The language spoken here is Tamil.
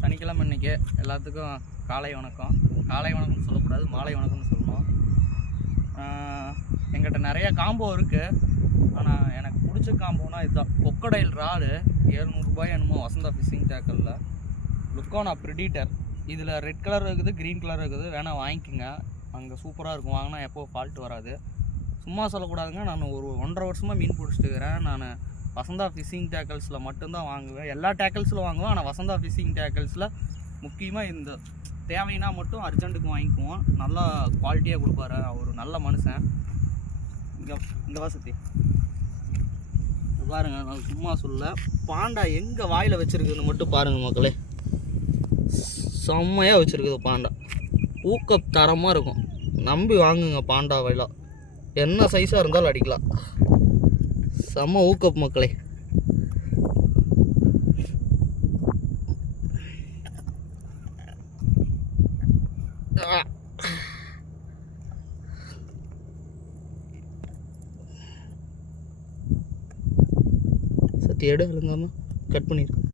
சனிக்கிழமை இன்றைக்கி எல்லாத்துக்கும் காலை வணக்கம். காலை வணக்கம்னு சொல்லக்கூடாது, மாலை வணக்கம்னு சொல்லணும். எங்கிட்ட நிறைய காம்போ இருக்குது. ஆனால் எனக்கு பிடிச்ச காம்போனா இதுதான். கொக்கடைல் ராடு 700 ரூபாய் என்னமோ வசந்தா ஃபிஷிங் டேக்கலில். லுக்கானா ப்ரிடிட்டர். இதில் ரெட் கலர் இருக்குது, க்ரீன் கலர் இருக்குது. வேணால் வாங்கிக்கோங்க, அங்கே சூப்பராக இருக்கும். வாங்கினா எப்போ ஃபால்ட் வராது. சும்மா சொல்லக்கூடாதுங்க, நான் ஒரு 1.5 வருஷமாக மீன் பிடிச்சிட்டு இருக்கிறேன். நான் வசந்தா ஃபிஷிங் டேக்கல்ஸில் மட்டும்தான் வாங்குவேன். எல்லா டேக்கல்ஸில் வாங்குவேன், ஆனால் வசந்தா ஃபிஷிங் டேக்கல்ஸில் முக்கியமாக இந்த தேவைன்னா மட்டும் அர்ஜென்ட்டுக்கு வாங்கிக்குவோம். நல்லா குவாலிட்டியாக கொடுப்பாரு, ஒரு நல்ல மனுஷன். இங்கே வசதி பாருங்கள், நான் சும்மா சொல்ல. பாண்டா எங்கே வாயில் வச்சுருக்குதுன்னு மட்டும் பாருங்கள் மக்களே. செம்மையாக வச்சுருக்குது பாண்டா. ஊக்கப் தரமாக இருக்கும். நம்பி வாங்குங்க பாண்டா வாயிலாம். என்ன சைஸாக இருந்தாலும் அடிக்கலாம். செம்ம ஊக்கப் மக்களே. சத்தி எடு இல்லைங்காம கட் பண்ணிடு.